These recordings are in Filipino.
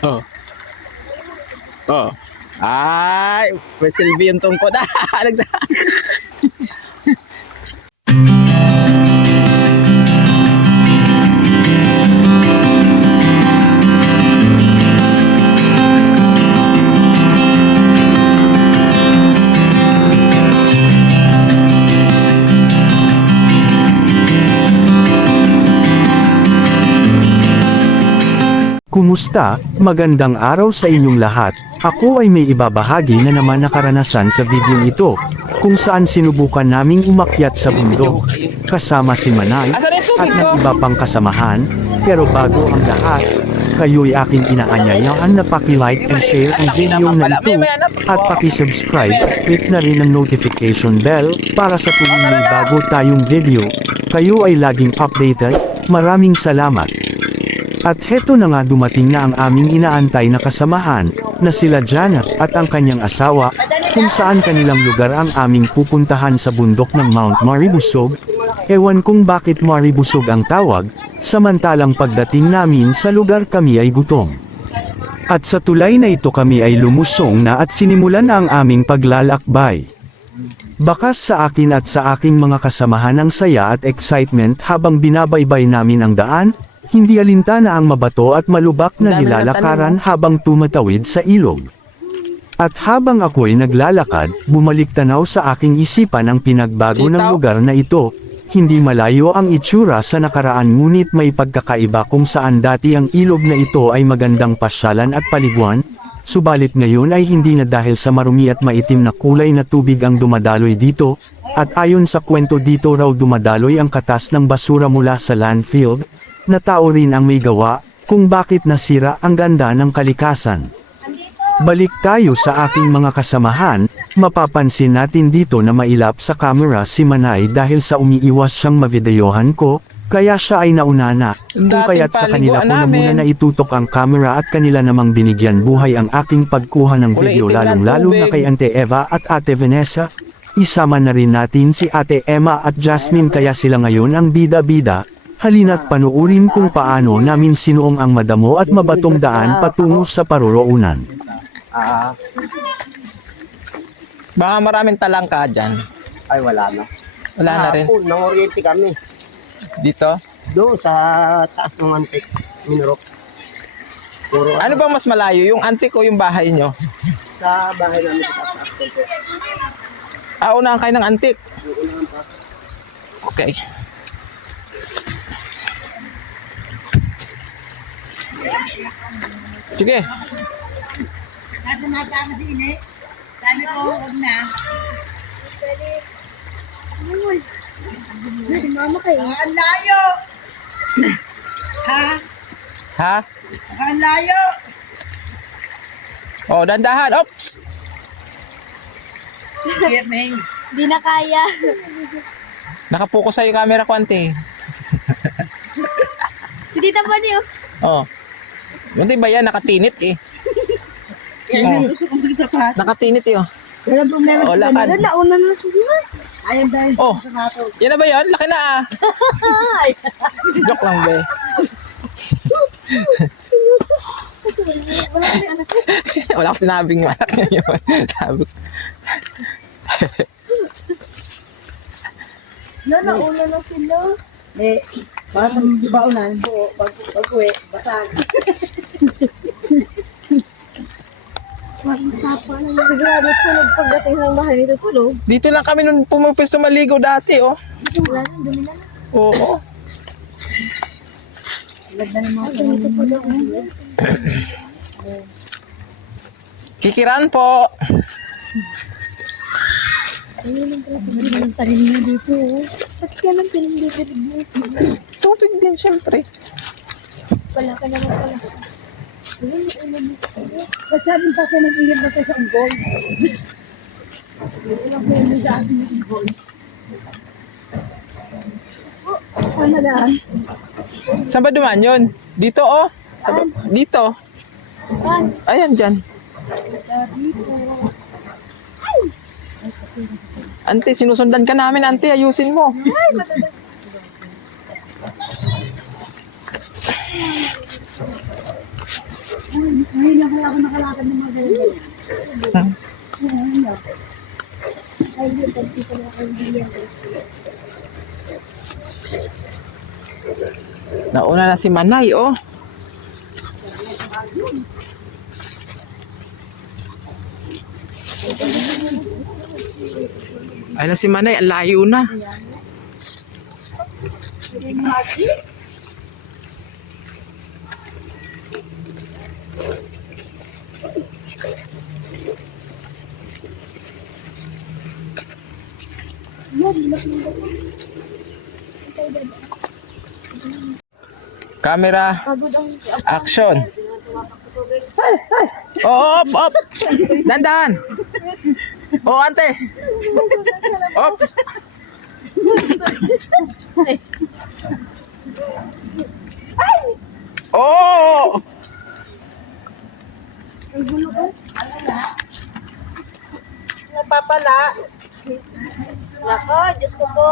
Oh. Oh. Ay, may silbi yung tungkod. Kumusta? Magandang araw sa inyong lahat. Ako ay may ibabahagi na naman na karanasan sa video ito, kung saan sinubukan naming umakyat sa bundok, kasama si Manay, at ng iba pang kasamahan, pero bago ang lahat, kayo'y aking inaanyayaan na paki-like and share ang video na ito, at paki-subscribe, click na rin ang notification bell, para sa tuwing may bago tayong video, kayo ay laging updated. Maraming salamat. At heto na nga, dumating na ang aming inaantay na kasamahan, na sila Janet at ang kanyang asawa, kung saan kanilang lugar ang aming pupuntahan sa bundok ng Mount Maribusog. Ewan kung bakit Maribusog ang tawag, samantalang pagdating namin sa lugar kami ay gutom. At sa tulay na ito kami ay lumusong na at sinimulan na ang aming paglalakbay. Bakas sa akin at sa aking mga kasamahan ang saya at excitement habang binabaybay namin ang daan. Hindi alintana ang mabato at malubak na nilalakaran habang tumatawid sa ilog. At habang ako'y naglalakad, bumalik tanaw sa aking isipan ang pinagbago ng lugar na ito. Hindi malayo ang itsura sa nakaraan, ngunit may pagkakaiba kung saan dati ang ilog na ito ay magandang pasyalan at paliguan, subalit ngayon ay hindi na dahil sa marumi at maitim na kulay na tubig ang dumadaloy dito, at ayon sa kwento dito raw dumadaloy ang katas ng basura mula sa landfill, na tao rin ang may gawa, kung bakit nasira ang ganda ng kalikasan. Balik tayo sa aking mga kasamahan, mapapansin natin dito na mailap sa camera si Manay dahil sa umiiwas siyang mavideohan ko, kaya siya ay nauna na, kung kaya't sa kanila ko na muna na itutok ang camera at kanila namang binigyan buhay ang aking pagkuha ng video, lalong-lalo na kay Ate Eva at Ate Vanessa. Isama na rin natin si Ate Emma at Jasmine, kaya sila ngayon ang bida-bida. Halina't panuurin kung paano namin sinuong ang madamo at mabatong daan patungo sa paroroonan. Baka maraming talangka dyan. Ay, wala na. Wala na rin. Nang-oriente kami. Dito? Doon sa taas ng antik. Minurok. Puro Ano bang mas malayo? Yung antik o yung bahay nyo? sa bahay namin sa taas. Unahan kayo ng antik? Okay. Sige. Sabi ko, huwag na. Si mama kayo. Ang layo! Ha? Ha? Ang layo! Oh, dandahan. Oops! Di na kaya. Nakapokus sa yung camera ko, ante. Si Tita pa niyo. Oh. Hindi ba yan? Nakatinit eh. Nakatinit eh. Oh. Wala problema. Oh, lakad. Nauna na siya. Ayan dahil. Oh, yan na ba yan? Laki na ah. Joke lang be. Wala akong sinabing malaki na yun. Sabi ko. Nauna na sila. Bakit di ba unan? Pag-uwi, basag. Maisapa na yung sigurado tulog pagdating ng bahay nito tulog. Dito lang kami nung pumupis sa maligo dati oh. Wala na, dumi na. Oo. Lagda ng mga nito tulog. Kikiran po. Ayun ang talaga ng tanim na dito. Ba't ka nang pinindito dito? Tubig din syempre. Wala ka naman pala. Ayun, Ba't sabi pa siya nag-iingat na siya sa unggol? Ilang ko yung sa akin yung unggol. Ano lang? Saan ba dumaan yun? Dito oh. Dito. Ayan dyan. Ante, sinusundan ka namin, ante. Ayusin mo. Ngayon lang kaya ako nakalakad ng mga ganyan. Ay, hindi. Pagkita na ako hindi yan. Nauna na si Manay, oh. Ay na si Manay, ang layo na. Camera, action. Oh, op. Dandan. Oh, ante. Ops. Oh! Napapala. Nako, Diyos ko po.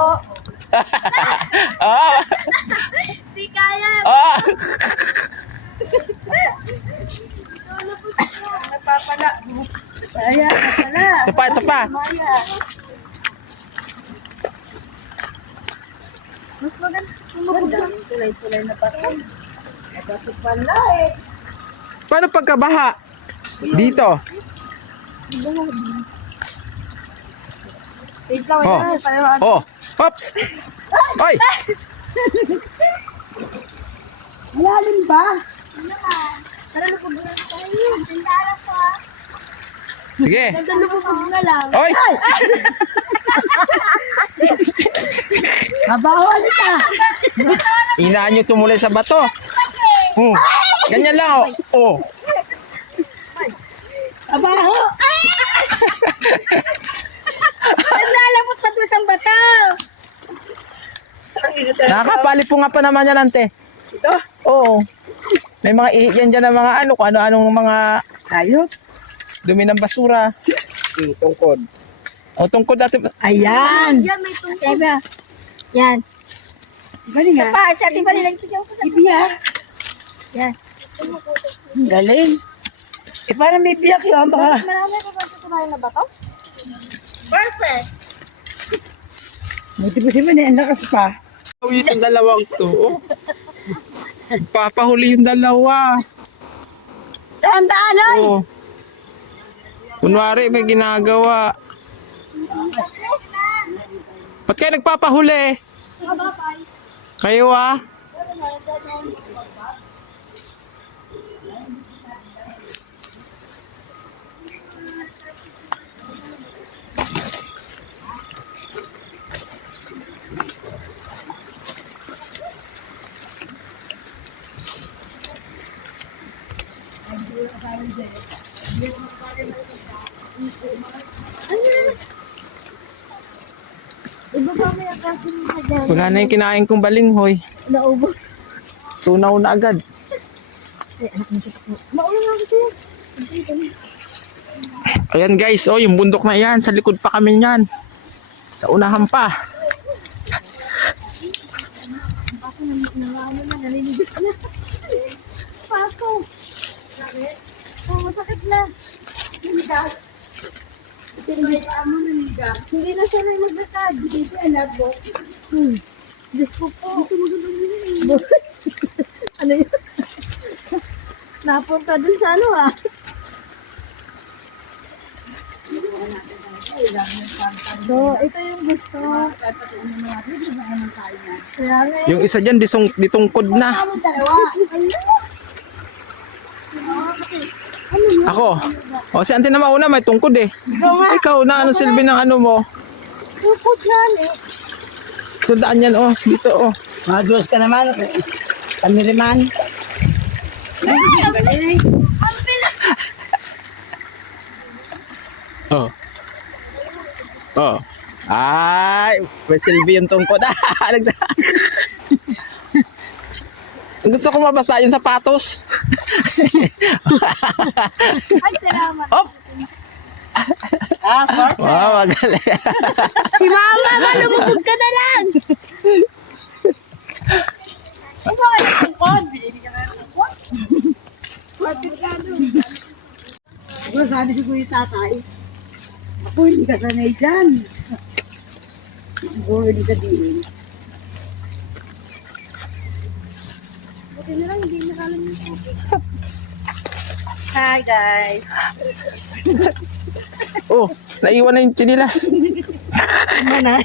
Ah! Di kaya. Ah! Napapala. Kaya, pala. Ito pa. Maya. Mas maganda. Maganda. Tulay-tulay na patay. Bakit pala eh. Paano pagkabaha? Dito. Wait lang, Oh. wait lang. Oh. Ops. Oy. Malalim ba? Tara na po na tayo. Tindara po ah. Sige. Nagkalubog na lang. Oy. Kabawan ka. Inaan nyo tumulay sa bato. Ganyan lang, oh. Oh. Kabaho. Naglalabot pa doon sa bata. Nakakapali po nga pa naman yan, ante. Ito? Oo. May mga iyan dyan ng mga ano, kung ano-anong mga Hayop. dumi ng basura. Tungkod. O, tungkod dati. Ayan. Yan, may tungkol. Diba? Yan. Galing nga. Pa, siya, di ba nilang tigyan ko? Ibiyak. Yan. Galing. Eh, parang may biyak yun. Baka. Marami ko ba kumain na ba to? Perfect. Buti pa si Manay, ang lakas pa. Yung dalawang to. Oh. Papahuli yung dalawa. Saan daan, oy? Oo. Kunwari may ginagawa. Ba't kayo nagpapahuli? Kayo ah. Wala na yung kinain kong balinghoy. Naubos. Tunaw na agad. Mauna nga ito. Ayan guys, oh yung bundok na yan. Sa likod pa kami yan. Sa unahan pa. Ako naman na, naliligot na. Pako. Sakit? Oh, masakit na. Naligas. Hindi na siya na maglakad. Dito anak mo. Diyos ko po. Ano yun? Napunta dun sa ano ah. So, ito yung gusto. Kaya nga Yung isa dyan, ditungkod na. Ako. O si Auntie na mauna, may tungkod eh. Ikaw na, ano silbi ng ano mo? Tupod yan eh. Tundaan yan, oh. Dito, oh. Madulas ka naman. Kamiriman. Oh. Oh. Ay, may silbi yung tungkod. Gusto ko mabasa yung sapatos. Ay, salamat. Op! Wow, magaling. Si Mama, lumubog ka na lang. Ano ba kayo tungkod? Binili ka na ng tungkod? Siguro sabi si Kuya Tatay, ako hindi ka sanay dyan. Siguro hindi sabihin. Buti na lang, hindi nakalam yung tubig. Hi guys! Oh, naiwan na yung chinilas. Manay.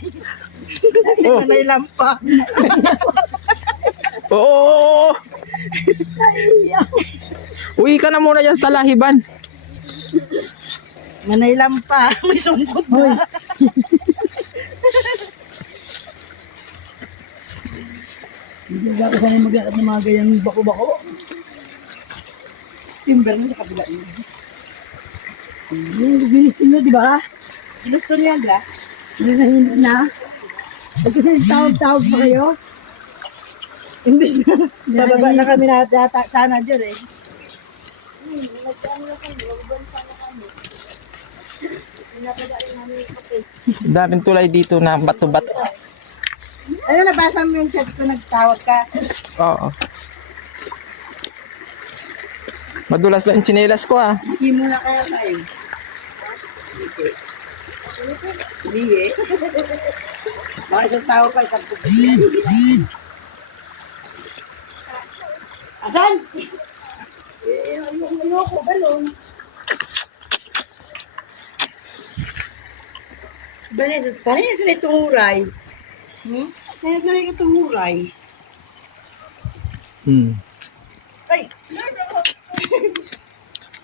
Si Oh. Manay Lampa. Oo. Uwi ka na muna dyan sa talahiban. Manay Lampa. May sungkot na. Hindi ba ako sanay maglakad ng mga gayang bako-bako? Timber na sa kabila niya. Bilis nyo, di ba? Gusto niya, gra? Hindi na. Kasi tawag-tawag pa kayo. Imbis na, bababa na kami na data sana dyan eh. Daming tulay dito na bato-bato. Ano, nabasa mo yung chat ko, nagtawag ka. Oo. Madulas na yung chinilas ko ah. Hindi mo na kaya tayo. Hindi eh. Baka isang tao pa, isang pupunta. Asan? Ayoko, balon. Vanessa, parang yung sanay tumuray. Sanay sanay ka tumuray. Ay!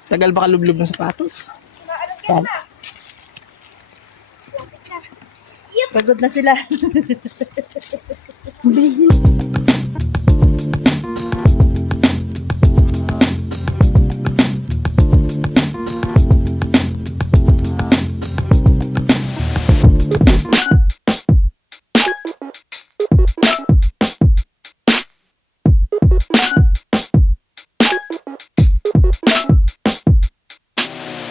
Tagal ba kalublob ng sapatos? Pagod na sila. Bilis nila.